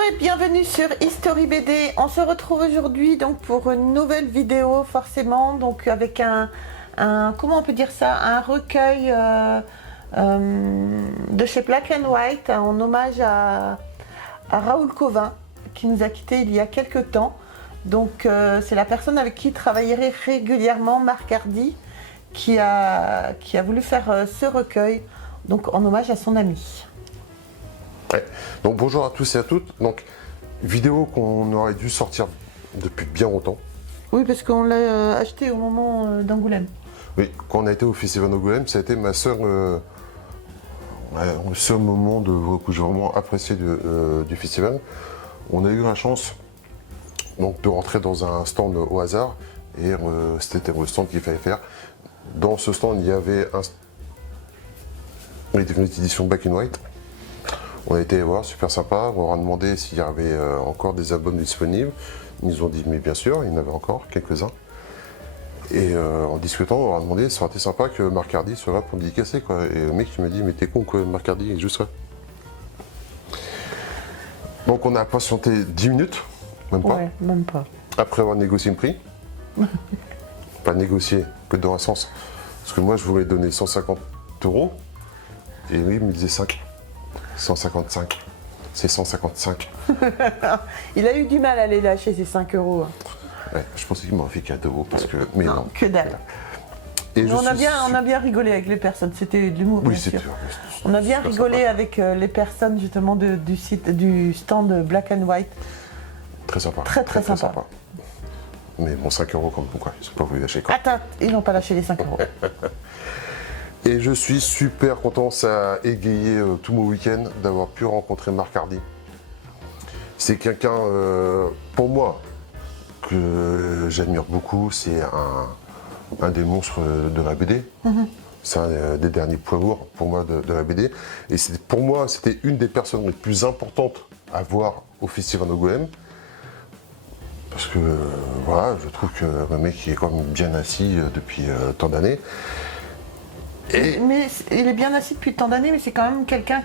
et bienvenue sur History BD. On se retrouve aujourd'hui donc pour une nouvelle vidéo forcément donc avec un comment on peut dire ça, un recueil de chez Black & White en hommage à Raoul Cauvin qui nous a quittés il y a quelques temps. Donc c'est la personne avec qui travaillerait régulièrement Marc Hardy qui a voulu faire ce recueil donc en hommage à son ami. Ouais. Donc bonjour à tous et à toutes. Donc vidéo qu'on aurait dû sortir depuis bien longtemps. Oui, parce qu'on l'a acheté au moment d'Angoulême. Oui, quand on a été au Festival d'Angoulême, ça a été ma seule, le seul moment que j'ai vraiment apprécié du festival. On a eu la chance donc, de rentrer dans un stand au hasard et c'était le stand qu'il fallait faire. Dans ce stand, il y avait une édition Black & White. On a été voir, super sympa, on leur a demandé s'il y avait encore des albums disponibles. Ils nous ont dit mais bien sûr, il y en avait encore quelques-uns. Et en discutant, on leur a demandé, ça aurait été sympa que Marc Hardy soit là pour me dédicacer quoi. Et le mec il m'a dit mais t'es con que Marc Hardy est juste là. Donc on a patienté 10 minutes, même pas. Ouais, même pas. Après avoir négocié le prix. Pas négocié, que dans un sens. Parce que moi je voulais donner 150 € et lui il me disait 5. 155. C'est 155. Il a eu du mal à aller lâcher ses 5 €. Ouais, je pensais qu'il m'aurait fait 4 € parce que. Mais non. Que dalle. Et Mais on a bien rigolé avec les personnes, c'était de l'humour. Oui, bien sûr. c'était. On a bien rigolé avec les personnes justement du stand Black & White. Très sympa. Très sympa. Mais bon, 5 € comme quoi, ils sont pas voulu lâcher quoi. Attends, ils n'ont pas lâché les 5 €. Et je suis super content, ça a égayé tout mon week-end d'avoir pu rencontrer Marc Hardy. C'est quelqu'un, pour moi, que j'admire beaucoup, c'est un des monstres de la BD. C'est un des derniers poids lourds pour moi de la BD. Et pour moi, c'était une des personnes les plus importantes à voir au Festival d'Angoulême. Parce que, voilà, je trouve que le mec est quand même bien assis depuis tant d'années. Mais il est bien assis depuis tant d'années, mais c'est quand même quelqu'un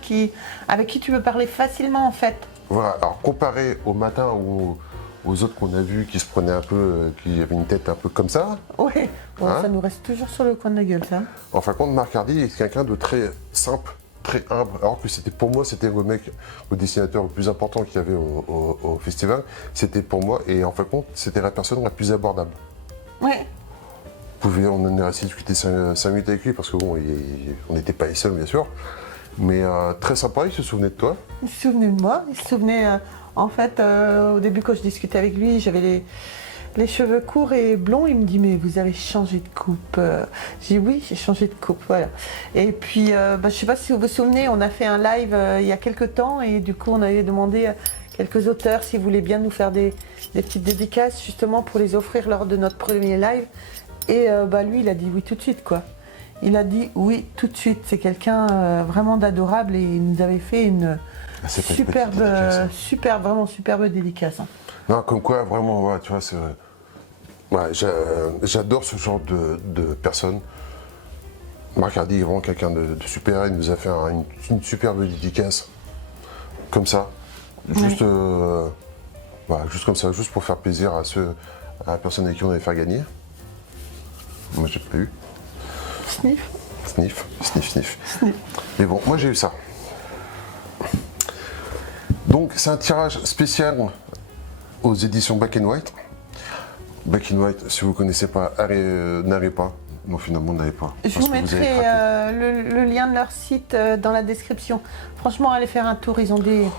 avec qui tu peux parler facilement en fait. Voilà, alors comparé au matin ou aux autres qu'on a vus qui se prenaient un peu, qui avaient une tête un peu comme ça. Ouais, bon, Hein, ça nous reste toujours sur le coin de la gueule ça. en fin de compte, Marc Hardy est quelqu'un de très simple, très humble, alors que pour moi c'était le mec, le dessinateur le plus important qu'il y avait au festival, c'était pour moi, et en fin de compte, c'était la personne la plus abordable. Ouais. On en est resté discuter 5 minutes avec lui parce que bon, on n'était pas les seuls bien sûr, mais très sympa, il se souvenait de toi. Il se souvenait de moi, il se souvenait en fait au début quand je discutais avec lui, j'avais les cheveux courts et blonds, il me dit mais vous avez changé de coupe. J'ai dit oui, j'ai changé de coupe, voilà. Et puis je sais pas si vous vous souvenez, on a fait un live il y a quelques temps et du coup on avait demandé à quelques auteurs s'ils voulaient bien nous faire des petites dédicaces justement pour les offrir lors de notre premier live. Et lui, il a dit oui tout de suite, quoi. Il a dit oui tout de suite. C'est quelqu'un vraiment d'adorable et il nous avait fait une vraiment superbe dédicace. Hein. Non, comme quoi, vraiment, ouais, tu vois, j'adore ce genre de personnes. Marc Hardy est vraiment quelqu'un de super. Il nous a fait une superbe dédicace. Comme ça. Juste, juste comme ça, juste pour faire plaisir à la personne avec qui on allait faire gagner. Moi, j'ai pas eu. Sniff. Sniff. Mais bon, moi, j'ai eu ça. Donc, c'est un tirage spécial aux éditions Black & White. Black & White, si vous ne connaissez pas, n'allez pas. Non, finalement, n'allez pas. Je vous mettrai le lien de leur site dans la description. Franchement, allez faire un tour, ils ont des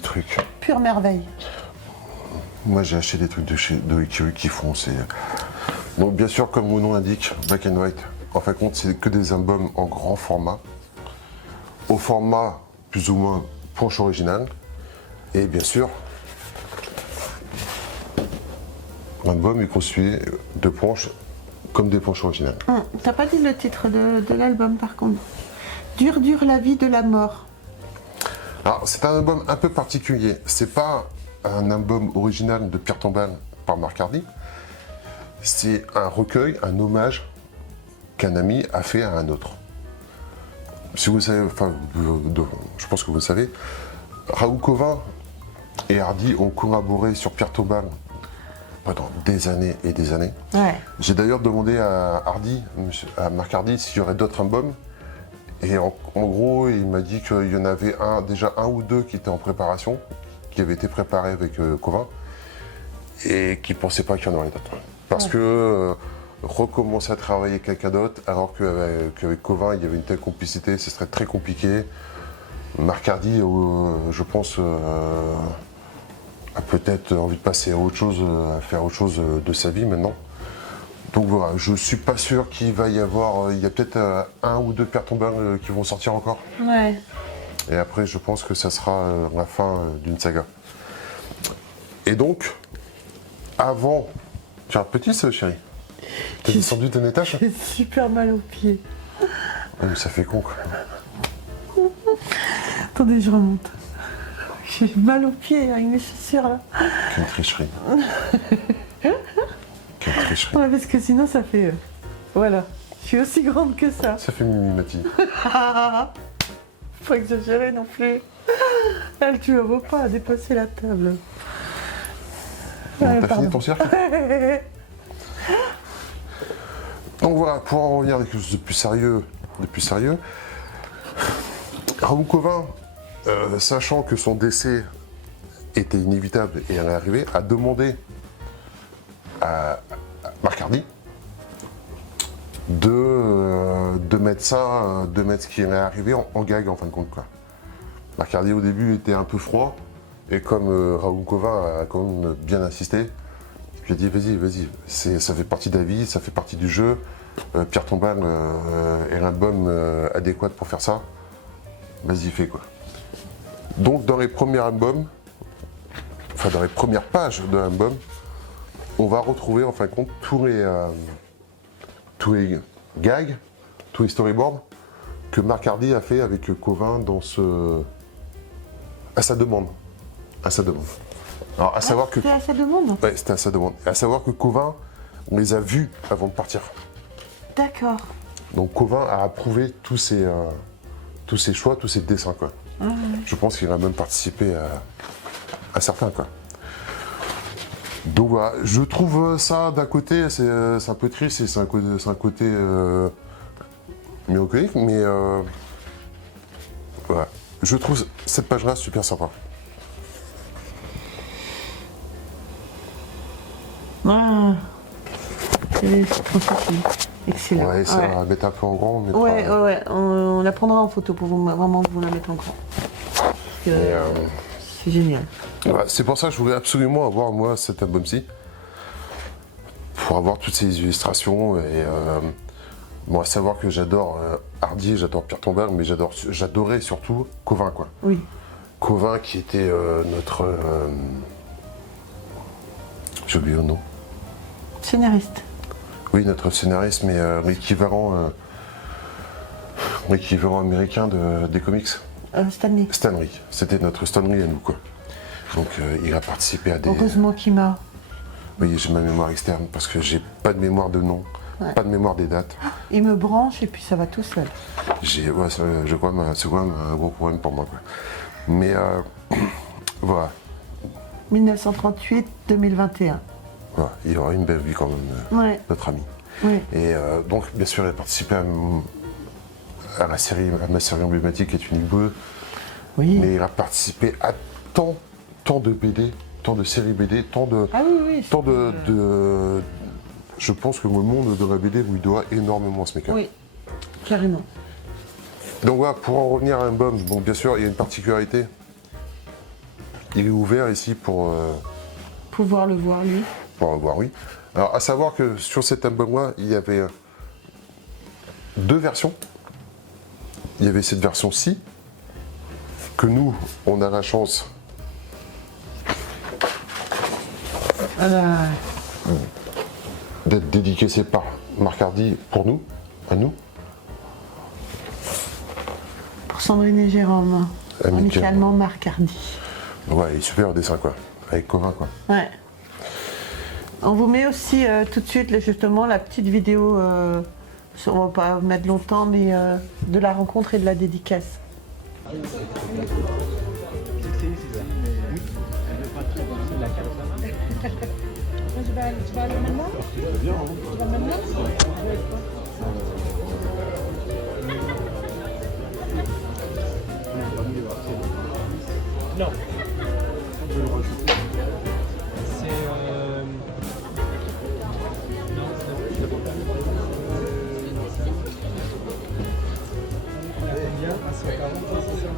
trucs. Pure merveille. Moi, j'ai acheté des trucs de Ikiri qui font, Donc bien sûr, comme mon nom l'indique, Black & White, en fin de compte, c'est que des albums en grand format, au format plus ou moins planche originale, et bien sûr, l'album est constitué de planches comme des planches originales. T'as pas dit le titre de l'album par contre. Dur la vie de la mort. Alors c'est un album un peu particulier, c'est pas un album original de Pierre Tombal par Marc Hardy. C'est un recueil, un hommage qu'un ami a fait à un autre. Si vous savez, enfin, je pense que vous le savez, Raoul Cauvin et Hardy ont collaboré sur Pierre Thomas pendant des années et des années. Ouais. J'ai d'ailleurs demandé à Marc Hardy s'il y aurait d'autres albums. Et en gros, il m'a dit qu'il y en avait déjà un ou deux qui étaient en préparation, qui avaient été préparés avec Covin, et qui ne pensait pas qu'il y en aurait d'autres. Parce que recommencer à travailler avec quelqu'un d'autre, alors qu'avec Covin, il y avait une telle complicité, ce serait très compliqué. Marc Hardy, je pense, a peut-être envie de passer à autre chose, à faire autre chose de sa vie maintenant. Donc voilà, je suis pas sûr qu'il va y avoir, il y a peut-être un ou deux Pierre Thomas qui vont sortir encore. Ouais. Et après, je pense que ça sera la fin d'une saga. Et donc, avant... Tu as un petit, ça, chérie? T'es descendu d'un étage? J'ai super mal aux pieds. Oh, mais ça fait con, quoi. Attendez, je remonte. J'ai mal aux pieds avec mes chaussures là. Quelle tricherie. Quelle tricherie. Ouais, parce que sinon ça fait... voilà. Je suis aussi grande que ça. Ça fait mimimati. Faut exagérer non plus. Elle, tu ne vas pas à dépasser la table. Bon, t'as pardon. fini ton cirque? Donc voilà, pour en revenir à quelque chose de plus sérieux, Raoul Covin, sachant que son décès était inévitable et allait arriver, a demandé à Marc Hardy de mettre ce qui allait arriver en gag en fin de compte, quoi. Marc Hardy au début était un peu froid, et comme Raoul Covin a quand même bien insisté, il a dit vas-y, ça fait partie de la vie, ça fait partie du jeu. Pierre Tombal est l'album adéquat pour faire ça. Vas-y, fais quoi. Donc dans les premiers albums, enfin dans les premières pages de l'album, on va retrouver en fin de compte tous les gags, tous les storyboards que Marc Hardy a fait avec Covin à sa demande. Alors à savoir que... C'était à sa demande. Ouais, c'était à sa demande. À savoir que Covin, on les a vus avant de partir. D'accord. Donc Covin a approuvé tous ses choix, tous ses dessins, quoi. Je pense qu'il a même participé à certains, quoi. Donc voilà, je trouve ça d'un côté, c'est un peu triste et c'est un côté mélancolique, mais voilà. Je trouve cette page-là super sympa. Ah. C'est trop facile. Excellent. Ouais, ça va mettre un peu en grand. On mettra... Ouais. On la prendra en photo pour vraiment vous la mettre en grand. C'est génial. Ouais, c'est pour ça que je voulais absolument avoir, moi, cet album-ci. Pour avoir toutes ces illustrations. Et bon, à savoir que j'adore Hardy, j'adore Pierre Tombal, mais j'adorais surtout Covin, quoi. Oui. Covin qui était notre... j'ai oublié le nom. Scénariste. Oui, notre scénariste, mais l'équivalent américain des comics. Stanley. Stanley. C'était notre Stanley à nous, quoi. Donc il a participé à des... Heureusement qu'il m'a. Oui, j'ai ma mémoire externe parce que j'ai pas de mémoire de nom, pas de mémoire des dates. Il me branche et puis ça va tout seul. Je crois que c'est quand même un gros problème pour moi, quoi. Mais voilà. 1938-2021. Voilà, il aura une belle vie quand même, notre ami. Ouais. Et donc, bien sûr, il a participé à ma série emblématique qui est Unique Bleu. Oui. Mais il a participé à tant de BD, tant de séries BD, tant de... Ah oui. Tant de... Je pense que le monde de la BD lui doit énormément à ce mec-là. Oui, carrément. Donc voilà, pour en revenir à l'album, donc bien sûr, il y a une particularité. Il est ouvert ici pour... Pouvoir le voir, lui. Pour voir, oui. Alors, à savoir que sur cet album-là, il y avait deux versions. Il y avait cette version-ci, que nous, on a la chance d'être dédicacé par Marc Hardy pour nous, à nous. Pour Sandrine et Jérôme. Amicalement Marc Hardy. Ouais, il est super au dessin, quoi. Avec Covin, quoi. Ouais. On vous met aussi tout de suite justement la petite vidéo, on va pas mettre longtemps, mais de la rencontre et de la dédicace. tu vas aller maintenant? Tu vas maintenant? Non. C'est non, c'est combien? À 140, c'est ça?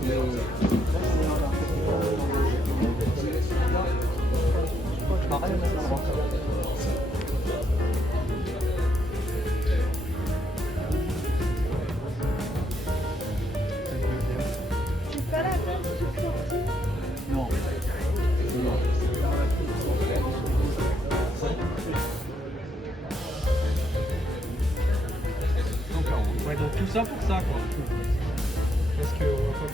Pareil, non. Ouais, donc tout ça pour ça, quoi. Parce que on va pas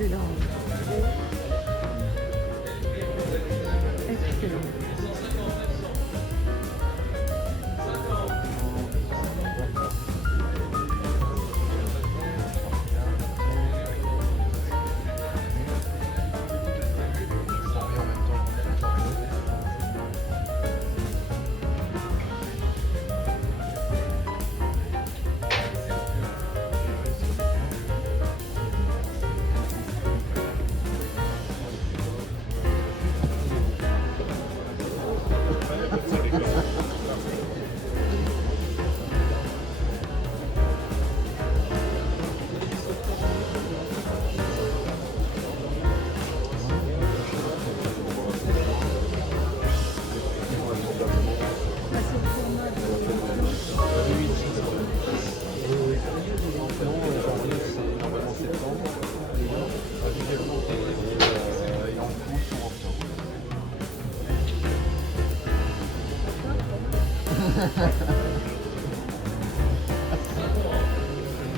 Excellent. Excellent.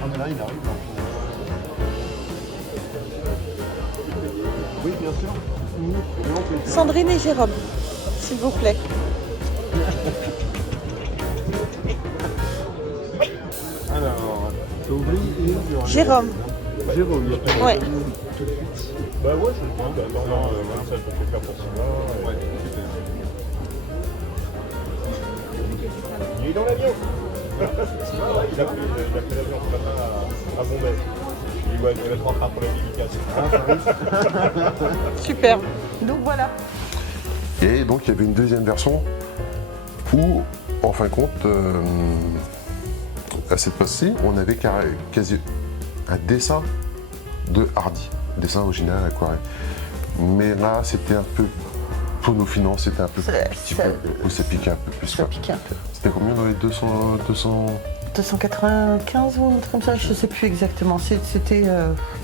Ah mais là il arrive. Oui bien sûr. Sandrine et Jérôme, s'il vous plaît. Alors, t'as ouvert Jérôme. Jérôme. Ouais. Bah ouais, je le prends. Bah, non, voilà, ça je peux faire pour celui-là. Ouais, super. Il est dans l'avion. Il a pris l'avion ce matin à Bombay. Il dit ouais, je vais être en train pour la dédicace. Super. Donc voilà. Et donc il y avait une deuxième version où, en fin de compte, à cette fois-ci, on avait quasi un dessin de Hardy, dessin original aquarelle. Mais là, c'était un peu, pour nos finances, c'était un peu plus petit, où ça piquait un peu plus. Ça quoi. piquait un peu. C'était combien dans les 200 295 ou un truc comme ça, je sais plus exactement. C'était.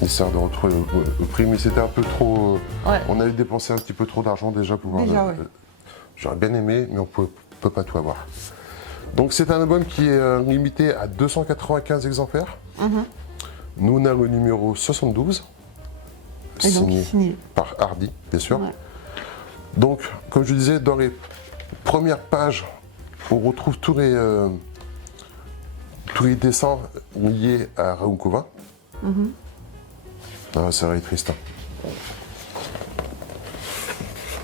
J'essaie de retrouver le prix, mais c'était un peu trop. Ouais. On avait dépensé un petit peu trop d'argent déjà pour voir. Déjà, ouais. J'aurais bien aimé, mais on peut pas tout avoir. Donc c'est un album qui est limité à 295 exemplaires. Nous on a le numéro 72, Et donc signé. par Hardy, bien sûr. Ouais. Donc, comme je disais, dans les premières pages, on retrouve tous les dessins liés à Raoul Covin. Ah, ça va être triste. Hein.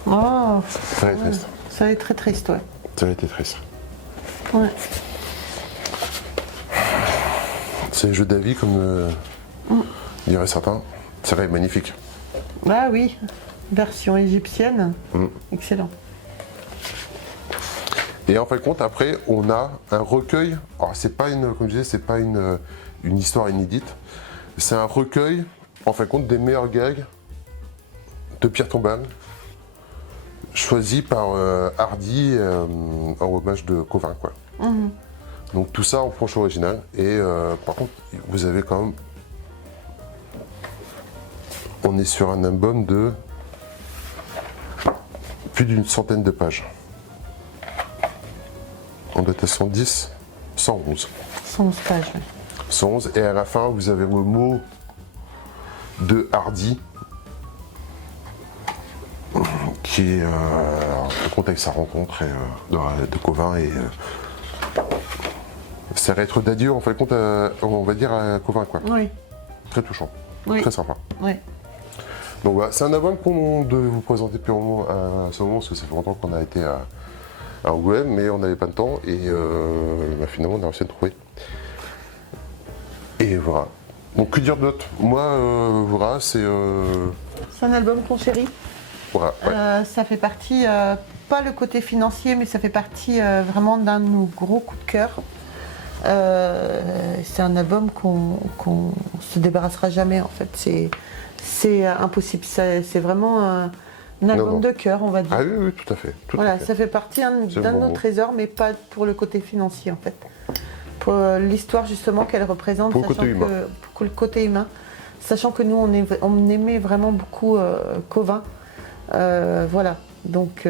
Oh, Ça va être triste. ça va être très triste, ouais. Ça va être triste. Ouais. C'est un jeu d'avis, comme diraient certains. Ça va être magnifique. Ah oui, version égyptienne. Excellent. Et en fin de compte, après, on a un recueil. Alors, c'est pas une, comme je disais, c'est pas une histoire inédite. C'est un recueil, en fin de compte, des meilleurs gags de Pierre Tombal, choisis par Hardy en hommage de Covin, quoi. Donc tout ça en planche originale. Et par contre, vous avez quand même. On est sur un album de plus d'une centaine de pages. En datation 10, 111. 111 pages. Ouais. 111. Et à la fin, vous avez le mot de Hardy qui est en compte avec sa rencontre de Covin et Ça va être d'adieu, en fin de compte, on va dire à Covin, quoi. Oui, Très touchant, oui, très sympa. oui. Donc voilà, c'est un album qu'on devait vous présenter purement à ce moment, parce que ça fait longtemps qu'on a été à Angoulême, mais on n'avait pas de temps, et finalement on a réussi à le trouver. Et voilà. Donc que dire d'autre? Moi, voilà, c'est... C'est un album qu'on chérit. voilà, ouais. Ça fait partie, pas le côté financier, mais ça fait partie vraiment d'un de nos gros coups de cœur. C'est un album qu'on se débarrassera jamais en fait. C'est impossible. C'est vraiment un album non. de cœur, on va dire. Ah oui, oui, tout à fait. Tout Voilà, à fait. ça fait partie C'est d'un de bon nos mot. trésors, mais pas pour le côté financier en fait. Pour l'histoire justement qu'elle représente, Pour le côté humain. pour le côté humain. Sachant que nous, on aimait vraiment beaucoup Covin. Voilà, donc...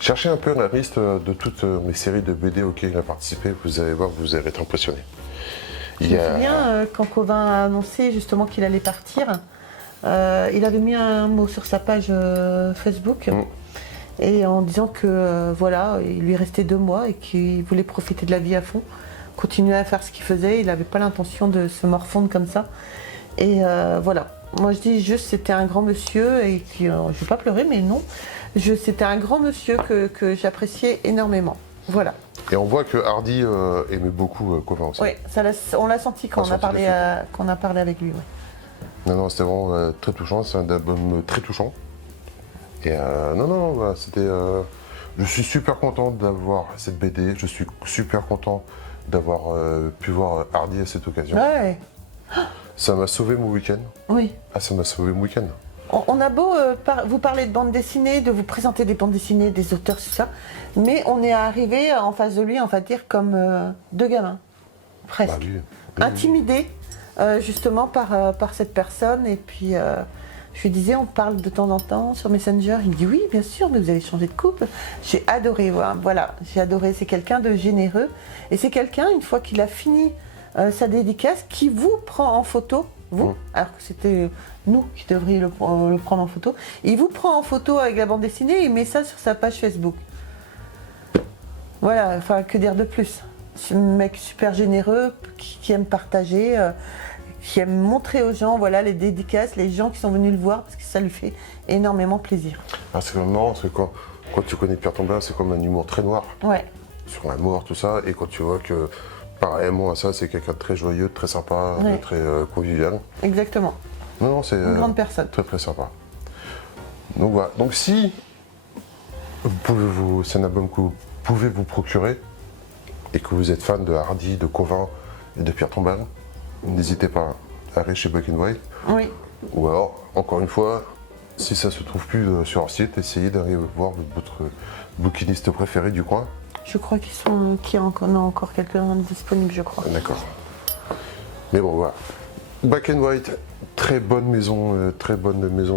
Cherchez un peu la liste de toutes les séries de BD auxquelles il a participé, vous allez voir, vous allez être impressionné. Je me souviens quand Covin a annoncé justement qu'il allait partir, il avait mis un mot sur sa page Facebook et en disant que voilà, il lui restait 2 mois et qu'il voulait profiter de la vie à fond, continuer à faire ce qu'il faisait, il n'avait pas l'intention de se morfondre comme ça. Et voilà, moi je dis juste c'était un grand monsieur et qui, je ne vais pas pleurer mais non, c'était un grand monsieur que j'appréciais énormément. Voilà. Et on voit que Hardy aimait beaucoup Covin aussi. Oui, on l'a senti quand on a parlé avec lui. Ouais. Non, c'était vraiment très touchant, c'est un album très touchant. Et non, voilà, c'était... je suis super content d'avoir cette BD, je suis super content d'avoir pu voir Hardy à cette occasion. Ouais. Ça m'a sauvé mon week-end. Oui. Ah, ça m'a sauvé mon week-end. On a beau vous parler de bande dessinée, de vous présenter des bandes dessinées, des auteurs, tout ça, mais on est arrivé en face de lui, on va dire, comme 2 gamins, presque. Bah oui. Intimidés, justement, par cette personne. Et puis, je lui disais, on parle de temps en temps sur Messenger. Il me dit, oui, bien sûr, mais vous avez changé de couple. J'ai adoré, voilà, j'ai adoré. C'est quelqu'un de généreux. Et c'est quelqu'un, une fois qu'il a fini sa dédicace, qui vous prend en photo, vous, alors que c'était nous qui devrions le prendre en photo. Il vous prend en photo avec la bande dessinée et il met ça sur sa page Facebook. Voilà, enfin, que dire de plus? C'est un mec super généreux, qui aime partager, qui aime montrer aux gens, voilà, les dédicaces, les gens qui sont venus le voir, parce que ça lui fait énormément plaisir. Ah, c'est comme marrant, parce que quand tu connais Pierre Tombin, c'est comme un humour très noir. Ouais. Sur la mort, tout ça, et quand tu vois que, pareillement à ça, c'est quelqu'un de très joyeux, de très sympa, de très convivial. Exactement. Non, c'est Une grande personne. très très sympa. Donc voilà, donc si c'est un album que vous pouvez vous procurer, et que vous êtes fan de Hardy, de Covin et de Pierre Tombin, n'hésitez pas à aller chez Black and White. Oui. Ou alors, encore une fois, si ça se trouve plus sur leur site, essayez d'aller voir votre bouquiniste préféré du coin. Je crois qu'il y en a encore quelques-uns disponibles, je crois. D'accord. Mais bon, voilà. Black and White, très bonne maison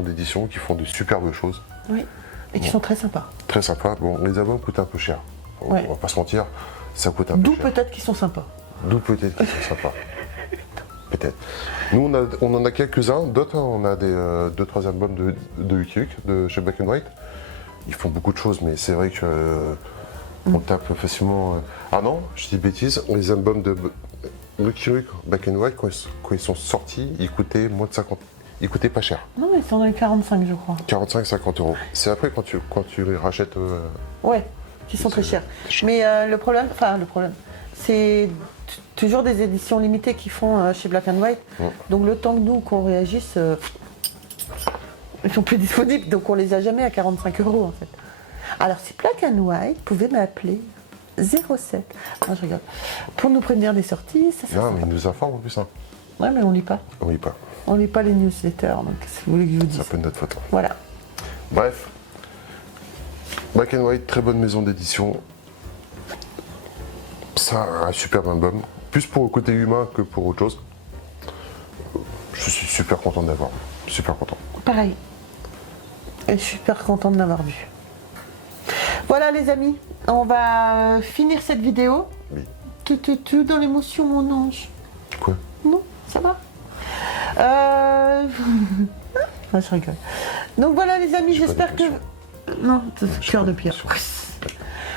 d'édition qui font de superbes choses. Oui. Et qui sont très sympas. Très sympa. Bon, les albums coûtent un peu cher. On Ouais. va pas se mentir, ça coûte un peu D'où cher. peut-être qu'ils sont sympas. D'où peut-être qu'ils sont sympas. Peut-être. Nous, on en a quelques-uns. D'autres, on a des 2-3 albums de Lucky Luke, de chez Black and White. Ils font beaucoup de choses, mais c'est vrai que on tape facilement. Ah non, je dis bêtises. Les albums de Lucky Luke, Black and White, quand ils sont sortis, ils coûtaient moins de 50. Ils coûtaient pas cher. Non, ils sont dans les 45, je crois. 45-50 euros. C'est après quand tu les rachètes. Ouais, qui sont très chers. Mais le problème, c'est toujours des éditions limitées qu'ils font chez Black and White. Donc le temps que nous, qu'on réagisse, ils sont plus disponibles. Donc on les a jamais à 45 euros en fait. Alors si Black and White pouvait m'appeler 07, non je rigole, pour nous prévenir des sorties, ça Non, serait mais sympa. ils nous informent en plus. Hein. Ouais, mais on lit pas. On lit pas. On lit pas les newsletters, donc si vous voulez que je vous dise. Ça peut être notre faute. Voilà. Bref. Black and White, très bonne maison d'édition. Ça, un superbe album. Plus pour le côté humain que pour autre chose. Je suis super content d'avoir. Super content. Pareil. Et je suis super contente de l'avoir vu. Voilà les amis, on va finir cette vidéo. Oui. Tout dans l'émotion mon ange. Quoi? Non, ça va Ah, je rigole. Donc voilà les amis, J'ai pas j'espère que... d'émotion. Non, c'est J'ai cœur pas de pierre. d'émotion.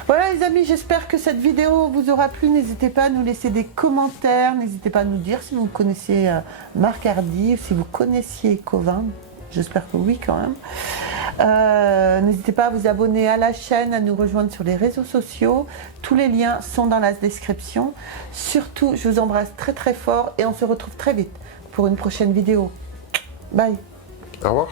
Voilà les amis, j'espère que cette vidéo vous aura plu. N'hésitez pas à nous laisser des commentaires. N'hésitez pas à nous dire si vous connaissiez Marc Hardy, si vous connaissiez Covin. J'espère que oui quand même. N'hésitez pas à vous abonner à la chaîne, à nous rejoindre sur les réseaux sociaux. Tous les liens sont dans la description. Surtout, je vous embrasse très très fort et on se retrouve très vite pour une prochaine vidéo. Bye. Au revoir.